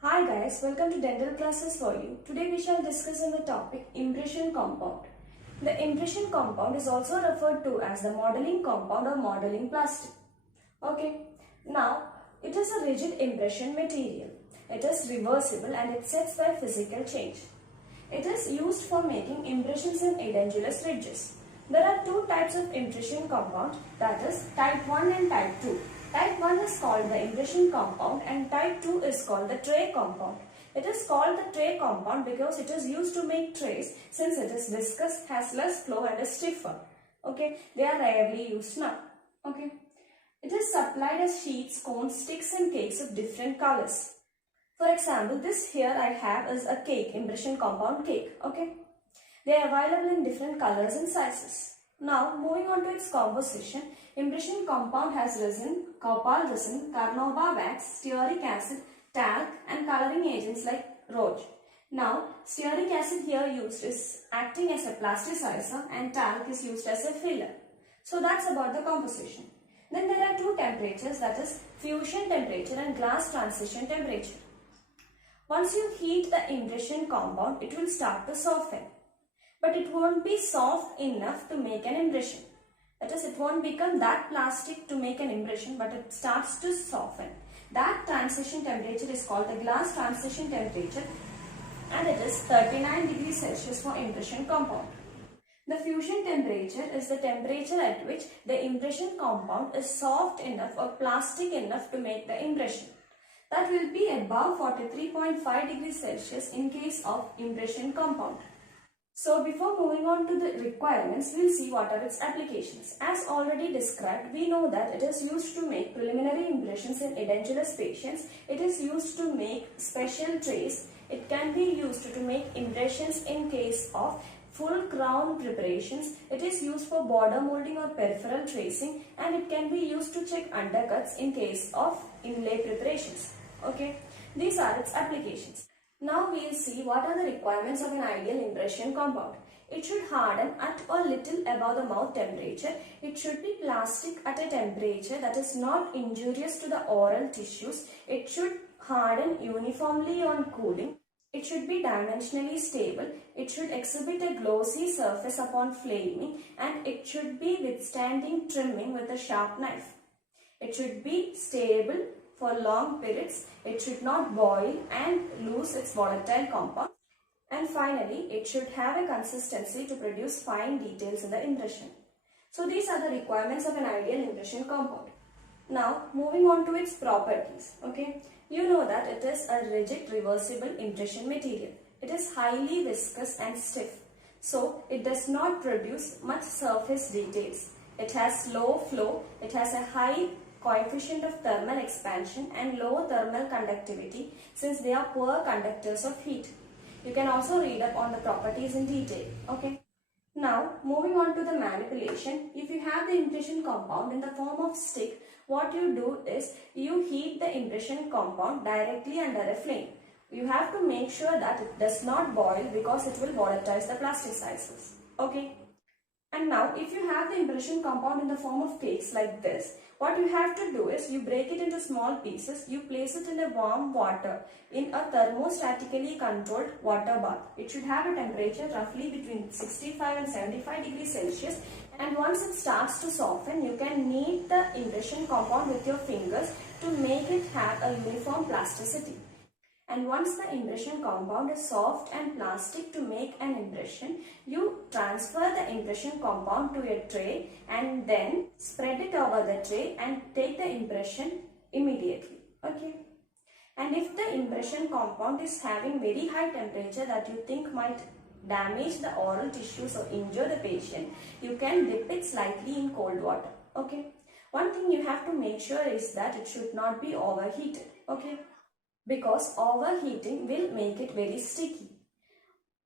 Hi guys, welcome to Dental Classes for You. Today we shall discuss on the topic impression compound. The impression compound is also referred to as the modeling compound or modeling plastic. Okay, now it is a rigid impression material. It is reversible and it sets by physical change. It is used for making impressions in edentulous ridges. There are two types of impression compound, that is type 1 and type 2. Type 1 is called the impression compound and type 2 is called the tray compound. It is called the tray compound because it is used to make trays since it is viscous, has less flow and is stiffer. Okay, they are rarely used now. Okay, it is supplied as sheets, cones, sticks and cakes of different colors. For example, this here I have is a cake, impression compound cake. Okay, they are available in different colors and sizes. Now, moving on to its composition, impression compound has resin, copal resin, carnauba wax, stearic acid, talc and coloring agents like roach. Now, stearic acid here used is acting as a plasticizer and talc is used as a filler. So that's about the composition. Then there are two temperatures, that is fusion temperature and glass transition temperature. Once you heat the impression compound, it will start to soften. But it won't be soft enough to make an impression. That is, it won't become that plastic to make an impression, but it starts to soften. That transition temperature is called the glass transition temperature and it is 39 degrees Celsius for impression compound. The fusion temperature is the temperature at which the impression compound is soft enough or plastic enough to make the impression. That will be above 43.5 degrees Celsius in case of impression compound. So before moving on to the requirements, we'll see what are its applications. As already described, we know that it is used to make preliminary impressions in edentulous patients. It is used to make special trays. It can be used to make impressions in case of full crown preparations. It is used for border molding or peripheral tracing, and it can be used to check undercuts in case of inlay preparations. Okay, these are its applications. Now we will see what are the requirements of an ideal impression compound. It should harden at or little above the mouth temperature. It should be plastic at a temperature that is not injurious to the oral tissues. It should harden uniformly on cooling. It should be dimensionally stable. It should exhibit a glossy surface upon flaming, and it should be withstanding trimming with a sharp knife. It should be stable for long periods. It should not boil and lose its volatile compound. And finally, it should have a consistency to produce fine details in the impression. So these are the requirements of an ideal impression compound. Now, moving on to its properties. Okay, you know that it is a rigid reversible impression material. It is highly viscous and stiff. So, it does not produce much surface details. It has low flow. It has a high coefficient of thermal expansion and low thermal conductivity since they are poor conductors of heat. You can also read up on the properties in detail. Okay. Now, moving on to the manipulation. If you have the impression compound in the form of stick, what you do is you heat the impression compound directly under a flame. You have to make sure that it does not boil because it will volatilize the plasticizers. Okay. And now, if you have the impression compound in the form of cakes like this, what you have to do is you break it into small pieces, you place it in a warm water in a thermostatically controlled water bath. It should have a temperature roughly between 65 and 75 degrees Celsius, and once it starts to soften, you can knead the impression compound with your fingers to make it have a uniform plasticity. And once the impression compound is soft and plastic to make an impression, you transfer the impression compound to a tray and then spread it over the tray and take the impression immediately. Okay. And if the impression compound is having very high temperature that you think might damage the oral tissues or injure the patient, you can dip it slightly in cold water. Okay. One thing you have to make sure is that it should not be overheated. Okay, because overheating will make it very sticky.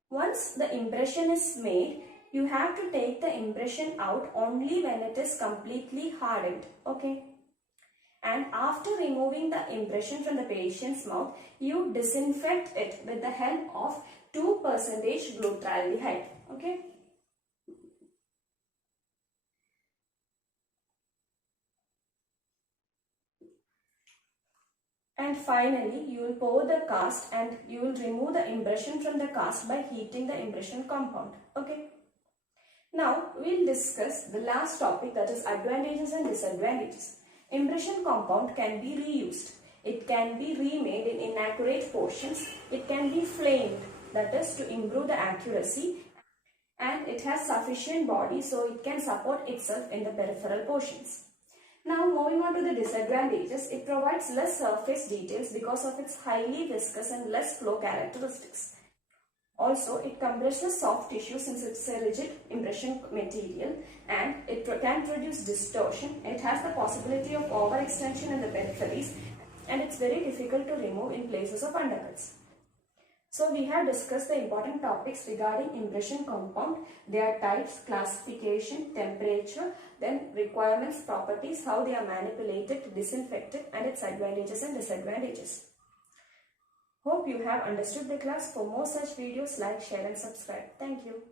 Once the impression is made, you have to take the impression out only when it is completely hardened. Okay. And after removing the impression from the patient's mouth, you disinfect it with the help of 2% glutaraldehyde. Okay. And finally, you will pour the cast and you will remove the impression from the cast by heating the impression compound. Okay. Now, we will discuss the last topic, that is advantages and disadvantages. Impression compound can be reused. It can be remade in inaccurate portions. It can be flamed, that is to improve the accuracy, and it has sufficient body so it can support itself in the peripheral portions. Now moving on to the disadvantages, it provides less surface details because of its highly viscous and less flow characteristics. Also, it compresses soft tissue since it's a rigid impression material, and it can produce distortion. It has the possibility of overextension in the peripheries, and it's very difficult to remove in places of undercuts. So we have discussed the important topics regarding impression compound, their types, classification, temperature, then requirements, properties, how they are manipulated, disinfected, and its advantages and disadvantages. Hope you have understood the class. For more such videos, like, share and subscribe. Thank you.